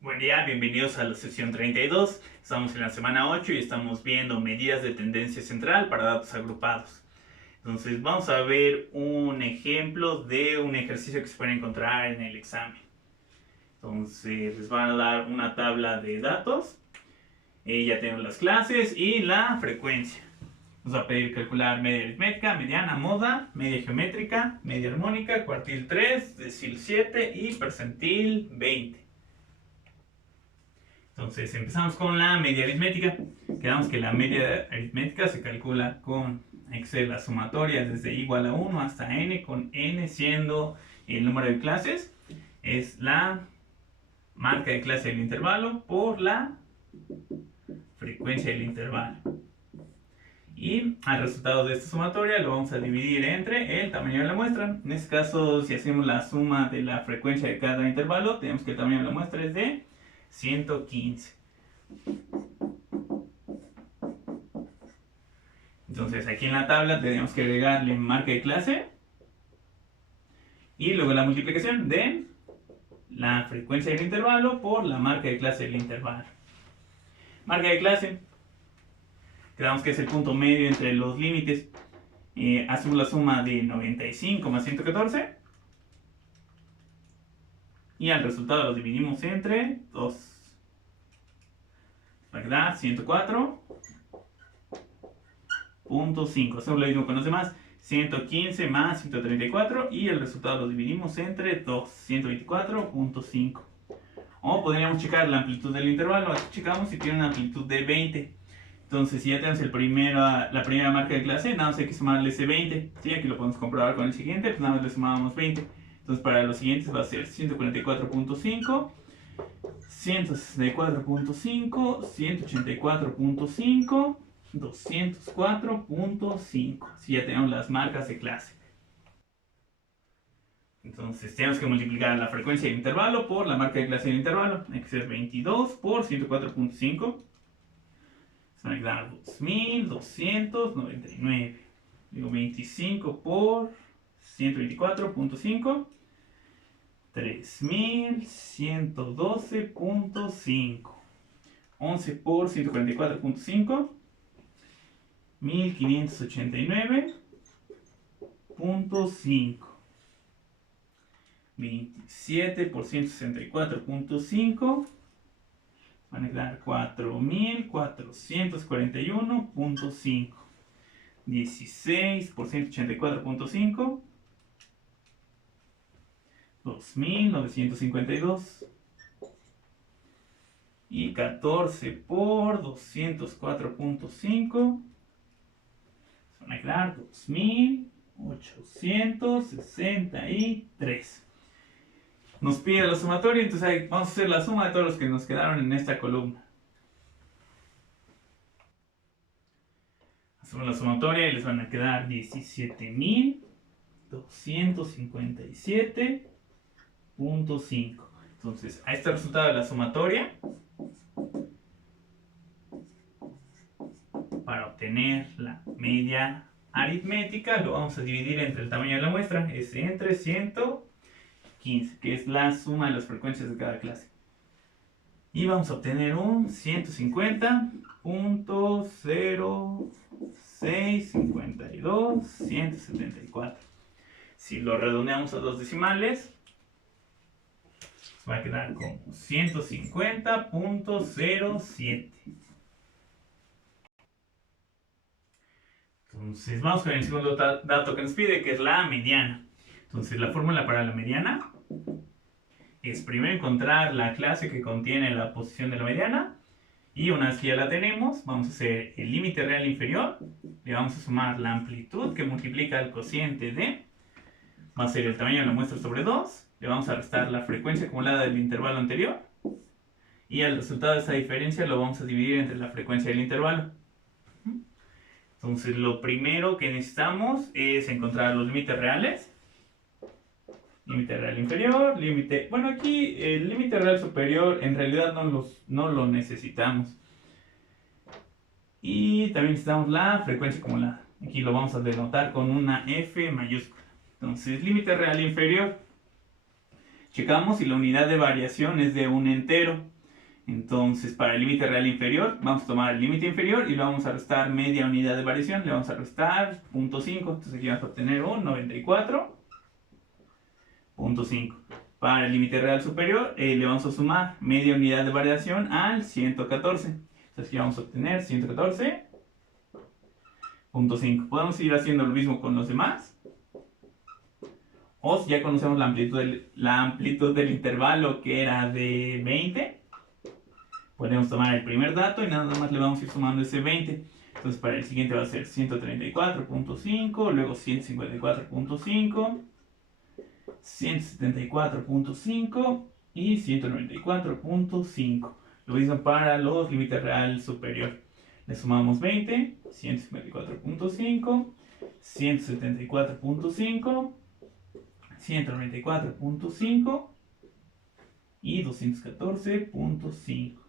Buen día, bienvenidos a la sesión 32. Estamos en la semana 8 y estamos viendo medidas de tendencia central para datos agrupados. Entonces vamos a ver un ejemplo de un ejercicio que se puede encontrar en el examen. Entonces les van a dar una tabla de datos. Ya tenemos las clases y la frecuencia. Nos va a pedir calcular media aritmética, mediana, moda, media geométrica, media armónica, cuartil 3, decil 7 y percentil 20. Entonces empezamos con la media aritmética. Quedamos que la media aritmética se calcula con Excel la sumatoria desde igual a 1 hasta n, con n siendo el número de clases. Es la marca de clase del intervalo por la frecuencia del intervalo. Y al resultado de esta sumatoria lo vamos a dividir entre el tamaño de la muestra. En este caso, si hacemos la suma de la frecuencia de cada intervalo, tenemos que el tamaño de la muestra es de 115. Entonces aquí en la tabla tenemos que agregarle marca de clase y luego la multiplicación de la frecuencia del intervalo por la marca de clase del intervalo. Marca de clase, quedamos que es el punto medio entre los límites. Hacemos la suma de 95 más 114 y al resultado lo dividimos entre 2. Va a quedar 104.5. Hacemos lo mismo con los demás. 115 más 134 y el resultado lo dividimos entre 2, 124.5. O podríamos checar la amplitud del intervalo. Aquí checamos si tiene una amplitud de 20. Entonces, si ya tenemos la primera marca de clase, nada más hay que sumarle ese 20. ¿Sí? Aquí lo podemos comprobar con el siguiente, pues nada más le sumamos 20. Entonces, para los siguientes va a ser 144.5, 164.5, 184.5, 204.5. Así ya tenemos las marcas de clase. Entonces tenemos que multiplicar la frecuencia del intervalo por la marca de clase del intervalo. Hay que ser 22 por 104.5. Se van a dar 2299. Digo 25 por 124.5. 3112.5. 11 por 144.5. 1589.5. 27 por 164.5. Van a quedar 4441.5. 16 por 184.5. 2952. Y 14 por 204.5. Van a quedar 2863. Nos pide la sumatoria, entonces vamos a hacer la suma de todos los que nos quedaron en esta columna. Hacemos la sumatoria y les van a quedar 17.257.5. Entonces, a este resultado de la sumatoria, para obtener la media aritmética, lo vamos a dividir entre el tamaño de la muestra, es entre 115, que es la suma de las frecuencias de cada clase. Y vamos a obtener un 150.0652174. Si lo redondeamos a dos decimales, va a quedar como 150.07. Entonces vamos con el segundo dato que nos pide, que es la mediana. Entonces la fórmula para la mediana es primero encontrar la clase que contiene la posición de la mediana. Y una vez que ya la tenemos, vamos a hacer el límite real inferior. Le vamos a sumar la amplitud que multiplica el cociente de. Va a ser el tamaño de la muestra sobre 2. Le vamos a restar la frecuencia acumulada del intervalo anterior. Y el resultado de esa diferencia lo vamos a dividir entre la frecuencia del intervalo. Entonces lo primero que necesitamos es encontrar los límites reales. Límite real inferior, límite... Bueno, aquí el límite real superior en realidad no lo necesitamos. Y también necesitamos la frecuencia acumulada. Aquí lo vamos a denotar con una F mayúscula. Entonces, límite real inferior. checamos si la unidad de variación es de un entero. Entonces, para el límite real inferior, vamos a tomar el límite inferior y le vamos a restar media unidad de variación, le vamos a restar 0.5. Entonces aquí vamos a obtener un 94.5. Para el límite real superior, le vamos a sumar media unidad de variación al 114. Entonces aquí vamos a obtener 114.5. Podemos ir haciendo lo mismo con los demás. O si ya conocemos la amplitud del intervalo, que era de 20, podemos tomar el primer dato y nada más le vamos a ir sumando ese 20. Entonces para el siguiente va a ser 134.5, luego 154.5, 174.5 y 194.5. Lo mismo para los límites real superior. Le sumamos 20, 154.5, 174.5, 194.5 y 214.5.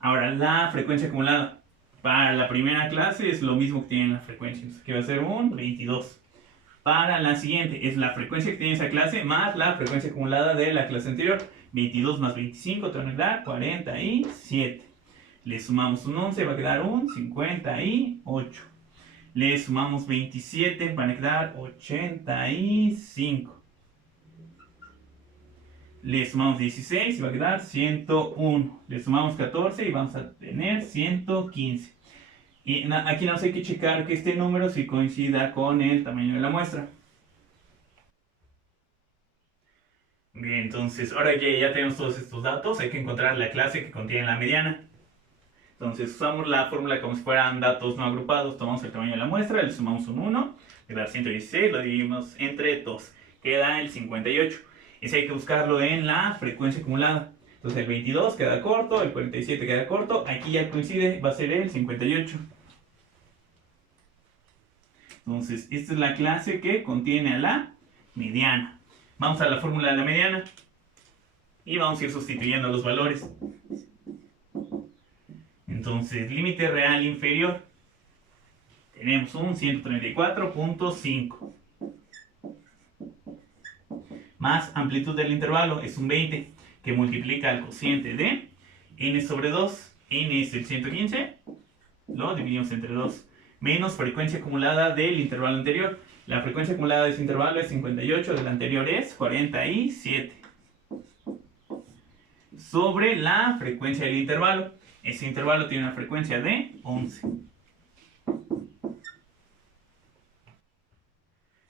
Ahora, la frecuencia acumulada. Para la primera clase es lo mismo que tiene la frecuencia. Entonces, aquí va a ser un 22. Para la siguiente es la frecuencia que tiene esa clase más la frecuencia acumulada de la clase anterior. 22 más 25 te van a quedar 47. Le sumamos un 11, va a quedar un 58. Le sumamos 27, van a quedar 85. Le sumamos 16 y va a quedar 101. Le sumamos 14 y vamos a tener 115. Y aquí nos hay que checar que este número sí coincida con el tamaño de la muestra. Bien, entonces ahora que ya tenemos todos estos datos, hay que encontrar la clase que contiene la mediana. Entonces usamos la fórmula como si fueran datos no agrupados. Tomamos el tamaño de la muestra, le sumamos un 1, queda 116, lo dividimos entre 2, queda el 58. Ese hay que buscarlo en la frecuencia acumulada. Entonces el 22 queda corto, el 47 queda corto, aquí ya coincide, va a ser el 58. Entonces esta es la clase que contiene a la mediana. Vamos a la fórmula de la mediana y vamos a ir sustituyendo los valores. Entonces, límite real inferior, tenemos un 134.5. Más amplitud del intervalo es un 20, que multiplica el cociente de n sobre 2. N es el 115, lo dividimos entre 2. Menos frecuencia acumulada del intervalo anterior. La frecuencia acumulada de ese intervalo es 58, del anterior es 47. Sobre la frecuencia del intervalo. Ese intervalo tiene una frecuencia de 11.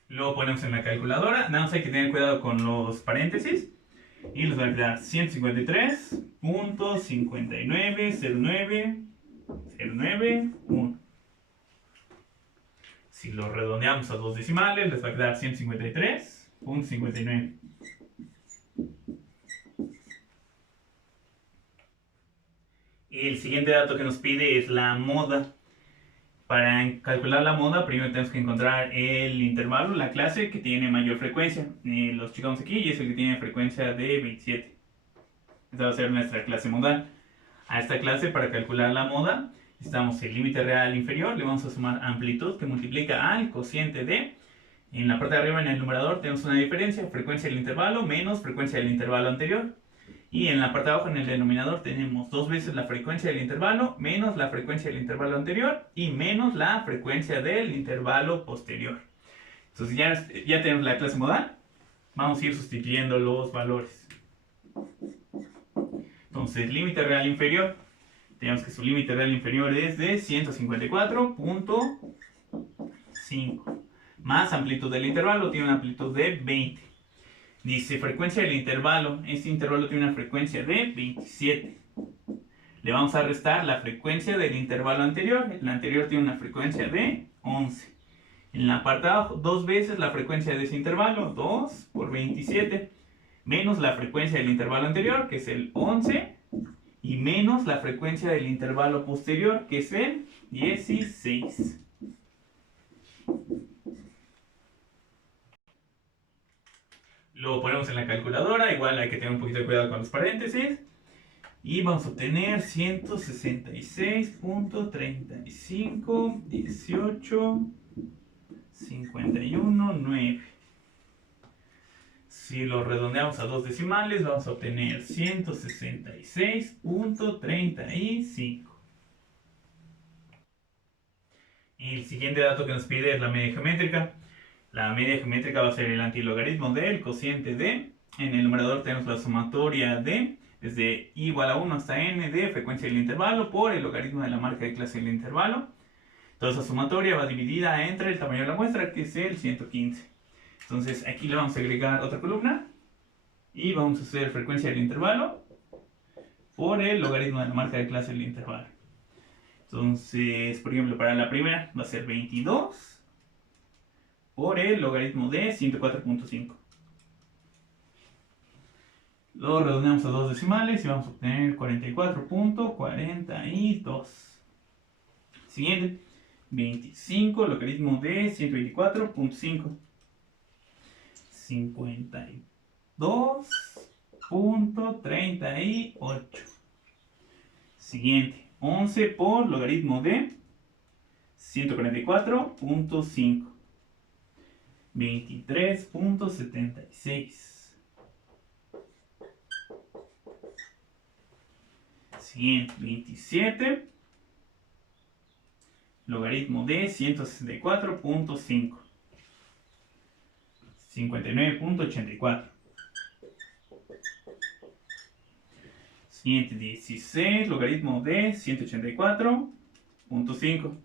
Luego ponemos en la calculadora. Nada más hay que tener cuidado con los paréntesis. Y nos va a quedar 153.59090991. Si lo redondeamos a dos decimales, les va a quedar 153.59. El siguiente dato que nos pide es la moda. Para calcular la moda, primero tenemos que encontrar el intervalo, la clase que tiene mayor frecuencia. Los checamos aquí y es el que tiene frecuencia de 27. Esta va a ser nuestra clase modal. A esta clase, para calcular la moda, necesitamos el límite real inferior, le vamos a sumar amplitud que multiplica al cociente de. En la parte de arriba, en el numerador, tenemos una diferencia, frecuencia del intervalo menos frecuencia del intervalo anterior. Y en la parte de abajo, en el denominador, tenemos dos veces la frecuencia del intervalo menos la frecuencia del intervalo anterior y menos la frecuencia del intervalo posterior. Entonces ya tenemos la clase modal. Vamos a ir sustituyendo los valores. Entonces, límite real inferior. Tenemos que su límite real inferior es de 154.5. Más amplitud del intervalo, tiene una amplitud de 20. Dice frecuencia del intervalo. Este intervalo tiene una frecuencia de 27. Le vamos a restar la frecuencia del intervalo anterior. El anterior tiene una frecuencia de 11. En la parte de abajo, dos veces la frecuencia de ese intervalo. 2 por 27. Menos la frecuencia del intervalo anterior, que es el 11. Y menos la frecuencia del intervalo posterior, que es el 16. Lo ponemos en la calculadora, igual hay que tener un poquito de cuidado con los paréntesis. Y vamos a obtener 166.351851.9. Si lo redondeamos a dos decimales, vamos a obtener 166.35. El siguiente dato que nos pide es la media geométrica. La media geométrica va a ser el antilogaritmo del cociente de. En el numerador tenemos la sumatoria de, desde i igual a 1 hasta n de frecuencia del intervalo por el logaritmo de la marca de clase del intervalo. Toda esa sumatoria va dividida entre el tamaño de la muestra, que es el 115. Entonces aquí le vamos a agregar otra columna y vamos a hacer frecuencia del intervalo por el logaritmo de la marca de clase del intervalo. Entonces, por ejemplo, para la primera va a ser 22 por el logaritmo de 104.5. Lo redondeamos a dos decimales y vamos a obtener 44.42. Siguiente, 25 logaritmo de 124.5. 52.38. Siguiente, 11 por logaritmo de 144.5. 23.76. Siguiente, 27 logaritmo de 164.5. 59.84. Siguiente, 16 logaritmo de 184.5.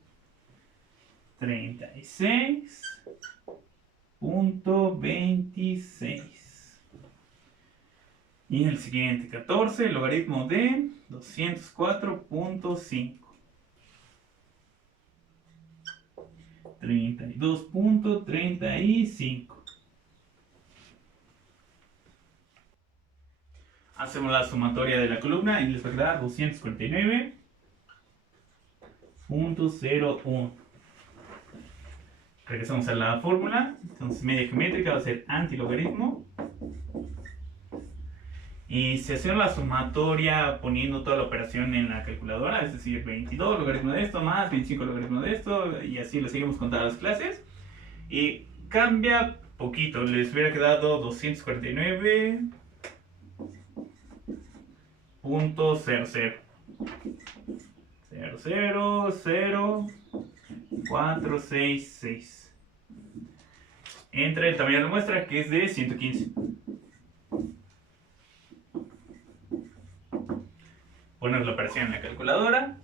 36.26. Y el siguiente, 14 logaritmo de 204.5. 32.35. Hacemos la sumatoria de la columna y les va a quedar 249.01. Regresamos a la fórmula. Entonces media geométrica va a ser antilogaritmo. Y si hacemos la sumatoria poniendo toda la operación en la calculadora, es decir, 22 logaritmo de esto más 25 logaritmo de esto, y así lo seguimos con todas las clases. Y cambia poquito, les hubiera quedado 249.00. 0000466 entre el tamaño de la muestra, que es de 115. Ponemos la operación en la calculadora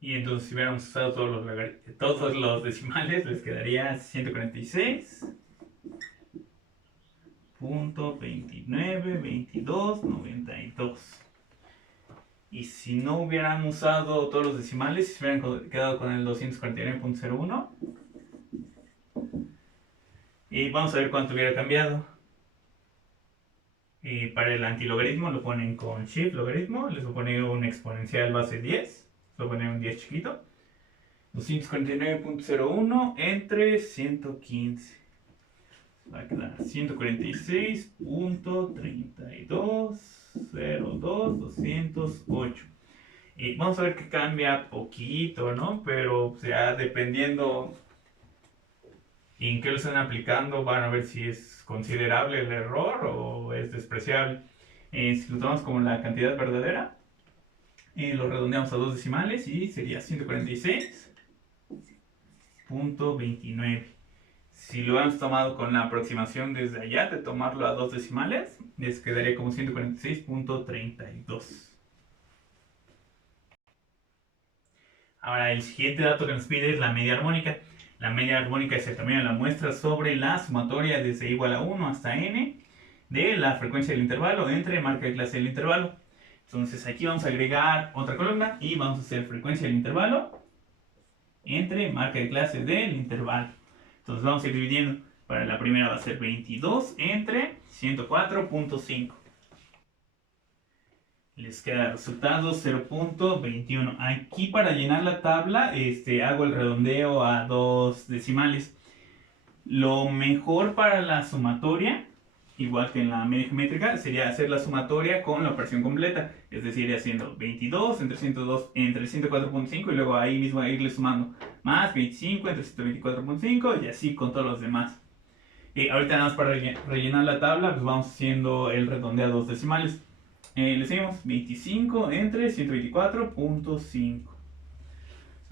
y entonces si hubiéramos usado todos los decimales, les quedaría 146.292292. Y si no hubieran usado todos los decimales, si hubieran quedado con el 249.01. Y vamos a ver cuánto hubiera cambiado. Y para el antilogaritmo lo ponen con shift logaritmo, les voy a poner un exponencial base 10, lo voy a poner un 10 chiquito. 249.01 entre 115. Va a quedar 146.3202.208. Y vamos a ver que cambia poquito, ¿no? Pero, o sea, dependiendo en qué lo están aplicando, van a ver si es considerable el error o es despreciable. Si lo tomamos como la cantidad verdadera, lo redondeamos a dos decimales y sería 146.29. Si lo hemos tomado con la aproximación desde allá, de tomarlo a dos decimales, les quedaría como 146.32. Ahora, el siguiente dato que nos pide es la media armónica. La media armónica es el tamaño de la muestra sobre la sumatoria desde igual a 1 hasta n de la frecuencia del intervalo entre marca de clase del intervalo. Entonces aquí vamos a agregar otra columna y vamos a hacer frecuencia del intervalo entre marca de clase del intervalo. Entonces vamos a ir dividiendo. Para la primera va a ser 22 entre 104.5. Les queda el resultado 0.21. Aquí para llenar la tabla hago el redondeo a dos decimales. Lo mejor para la sumatoria, igual que en la media geométrica, sería hacer la sumatoria con la operación completa. Es decir, haciendo 22 entre 102 entre 104.5 y luego ahí mismo irle sumando más 25 entre 124.5 y así con todos los demás. Ahorita nada más para rellenar la tabla, pues vamos haciendo el redondeo a dos decimales. Le decimos 25 entre 124.5.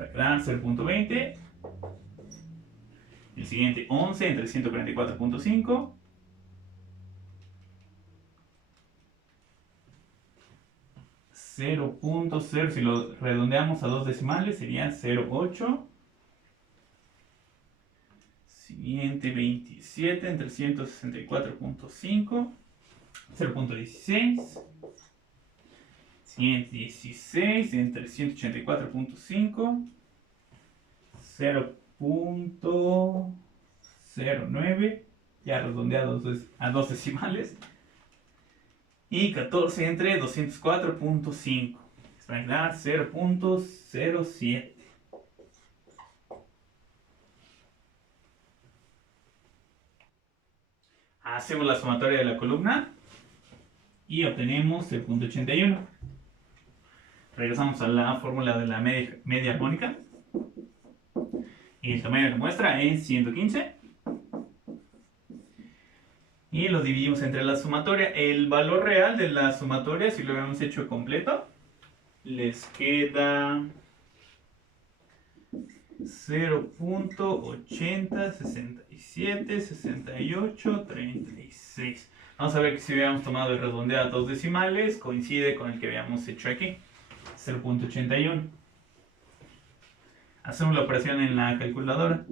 Va a quedar 0.20. El siguiente 11 entre 144.5. 0.0, si lo redondeamos a dos decimales sería 0.8. Siguiente 27 entre 164.5. 0.16. Siguiente 16 entre 184.5. 0.09. Ya redondeados a dos decimales. Y 14 entre 204.5. Va a dar 0.07. Hacemos la sumatoria de la columna y obtenemos el punto 81. Regresamos a la fórmula de la media armónica. Y el tamaño de la muestra es 115. Y lo dividimos entre la sumatoria. El valor real de la sumatoria, si lo habíamos hecho completo, les queda 0.80676836. Vamos a ver que si hubiéramos tomado el redondeo a dos decimales, coincide con el que habíamos hecho aquí, 0.81. Hacemos la operación en la calculadora.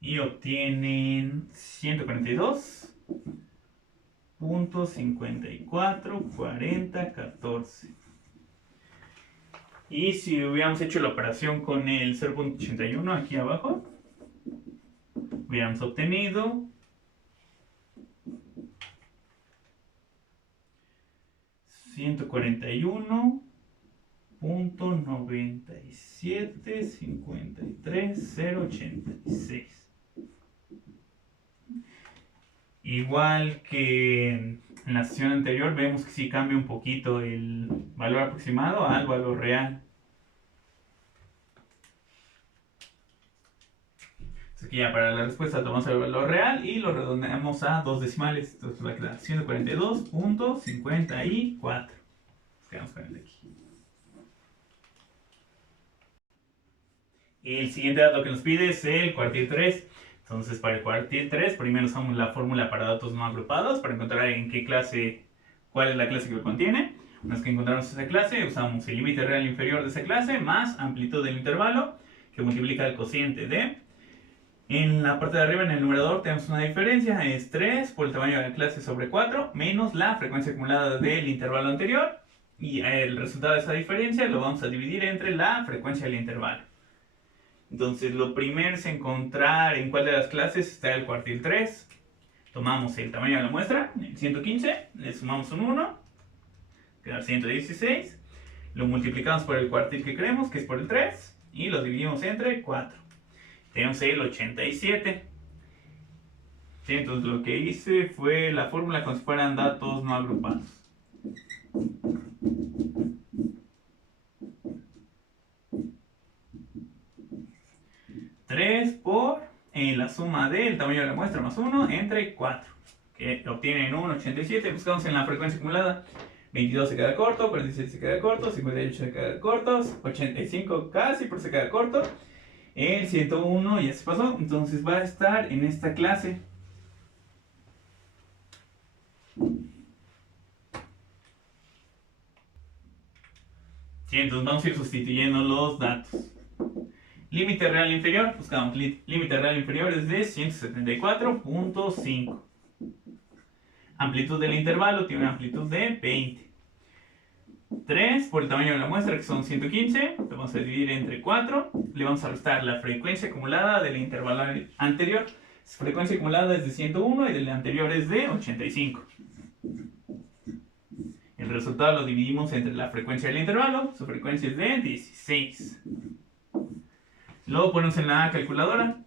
Y obtienen 142.544014. Y si hubiéramos hecho la operación con el 0.81 aquí abajo, hubiéramos obtenido 141.9753.086. Igual que en la sesión anterior, vemos que sí cambia un poquito el valor aproximado al valor real. Aquí ya para la respuesta tomamos el valor real y lo redondeamos a dos decimales. Entonces va a quedar 142.54. Nos quedamos con el de aquí. El siguiente dato que nos pide es el cuartil 3. Entonces para el cuartil 3 primero usamos la fórmula para datos no agrupados para encontrar en qué clase, cuál es la clase que lo contiene. Una vez que encontramos esa clase, usamos el límite real inferior de esa clase más amplitud del intervalo que multiplica el cociente de. En la parte de arriba, en el numerador, tenemos una diferencia, es 3 por el tamaño de la clase sobre 4 menos la frecuencia acumulada del intervalo anterior. Y el resultado de esa diferencia lo vamos a dividir entre la frecuencia del intervalo. Entonces lo primero es encontrar en cuál de las clases está el cuartil 3. Tomamos el tamaño de la muestra, el 115, le sumamos un 1, queda 116. Lo multiplicamos por el cuartil que queremos, que es por el 3, y lo dividimos entre 4. Tenemos el 87. Sí, entonces lo que hice fue la fórmula como si fueran datos no agrupados. Por la suma del tamaño de la muestra más 1 entre 4, que obtienen un 87. Buscamos en la frecuencia acumulada. 22 se queda corto, 47 se queda corto, 58 se queda corto, 85 casi por se queda corto. El 101 ya se pasó, entonces va a estar en esta clase. Sí, entonces vamos a ir sustituyendo los datos. Límite real inferior, buscamos límite real inferior es de 174.5. Amplitud del intervalo tiene una amplitud de 20. 3 por el tamaño de la muestra, que son 115, lo vamos a dividir entre 4. Le vamos a restar la frecuencia acumulada del intervalo anterior. Su frecuencia acumulada es de 101 y del anterior es de 85. El resultado lo dividimos entre la frecuencia del intervalo, su frecuencia es de 16. Luego ponemos en la calculadora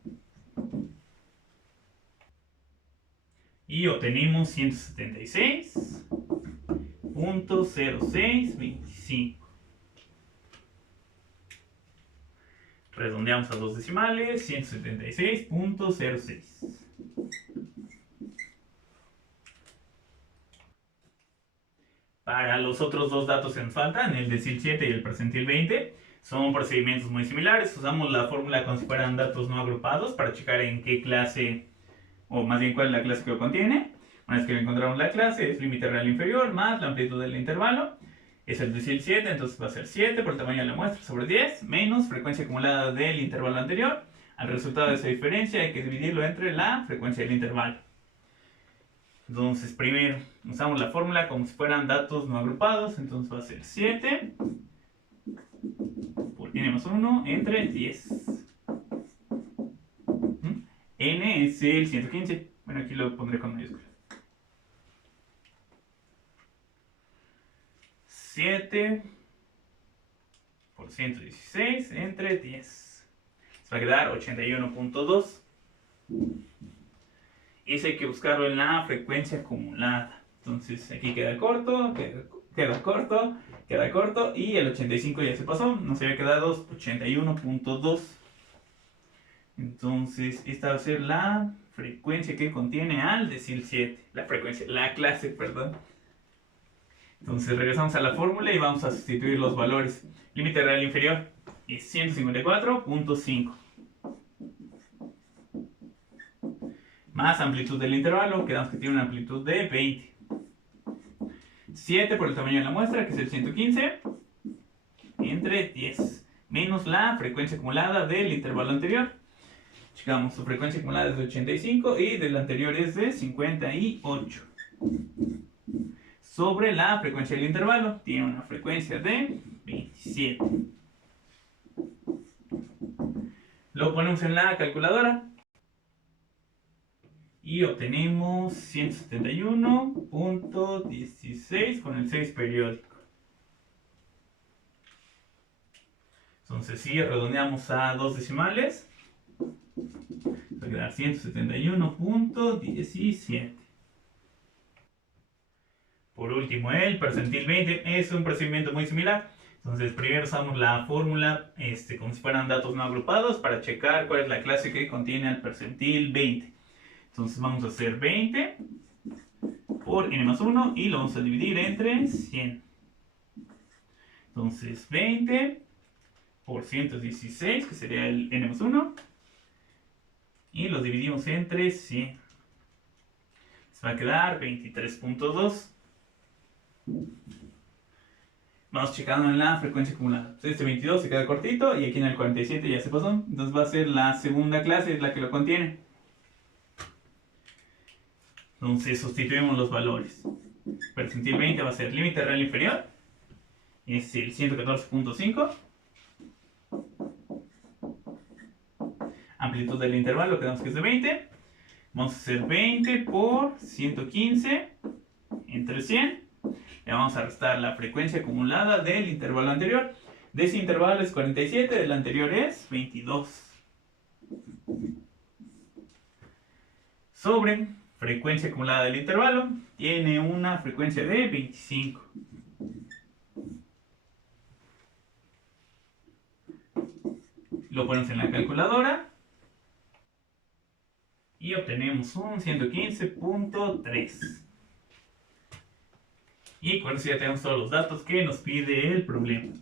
y obtenemos 176.0625. Redondeamos a dos decimales, 176.06. Para los otros dos datos que nos faltan, el decil 7 y el percentil 20, son procedimientos muy similares. Usamos la fórmula como si fueran datos no agrupados para checar en qué clase, o más bien cuál es la clase que lo contiene. Una vez que encontramos la clase, es límite real inferior más la amplitud del intervalo. Es el decil 7, entonces va a ser 7 por el tamaño de la muestra sobre 10, menos frecuencia acumulada del intervalo anterior. Al resultado de esa diferencia hay que dividirlo entre la frecuencia del intervalo. Entonces primero usamos la fórmula como si fueran datos no agrupados, entonces va a ser 7 por n más 1 entre 10. N es el 115, bueno, aquí lo pondré con mayúsculas. 7 por 116 entre 10. Se va a quedar 81.2. Ese hay que buscarlo en la frecuencia acumulada. Entonces aquí queda corto, queda corto y el 85 ya se pasó. Nos había quedado 81.2. Entonces esta va a ser la frecuencia que contiene al decil 7. La clase, perdón. Entonces regresamos a la fórmula y vamos a sustituir los valores. Límite real inferior es 154.5. Más amplitud del intervalo, quedamos que tiene una amplitud de 20. 7 por el tamaño de la muestra, que es el 115, entre 10. Menos la frecuencia acumulada del intervalo anterior. Checamos, su frecuencia acumulada es de 85 y del anterior es de 58. Sobre la frecuencia del intervalo, tiene una frecuencia de 27. Lo ponemos en la calculadora y obtenemos 171.16 con el 6 periódico. Entonces si redondeamos a dos decimales, va a quedar 171.17. Por último, el percentil 20 es un procedimiento muy similar. Entonces primero usamos la fórmula como si fueran datos no agrupados para checar cuál es la clase que contiene el percentil 20. Entonces vamos a hacer 20 por n más 1 y lo vamos a dividir entre 100. Entonces 20 por 116, que sería el n más 1, y lo dividimos entre 100. Se va a quedar 23.2. Vamos checando en la frecuencia acumulada. Este 22 se queda cortito y aquí en el 47 ya se pasó. Entonces va a ser la segunda clase, es la que lo contiene. Entonces sustituimos los valores. Percentil 20 va a ser límite real inferior. Es el 114.5. Amplitud del intervalo, quedamos que es de 20. Vamos a hacer 20 por 115 entre 100. Le vamos a restar la frecuencia acumulada del intervalo anterior. De ese intervalo es 47, del anterior es 22. Sobre frecuencia acumulada del intervalo, tiene una frecuencia de 25. Lo ponemos en la calculadora y obtenemos un 115.3. Y con eso ya tenemos todos los datos que nos pide el problema.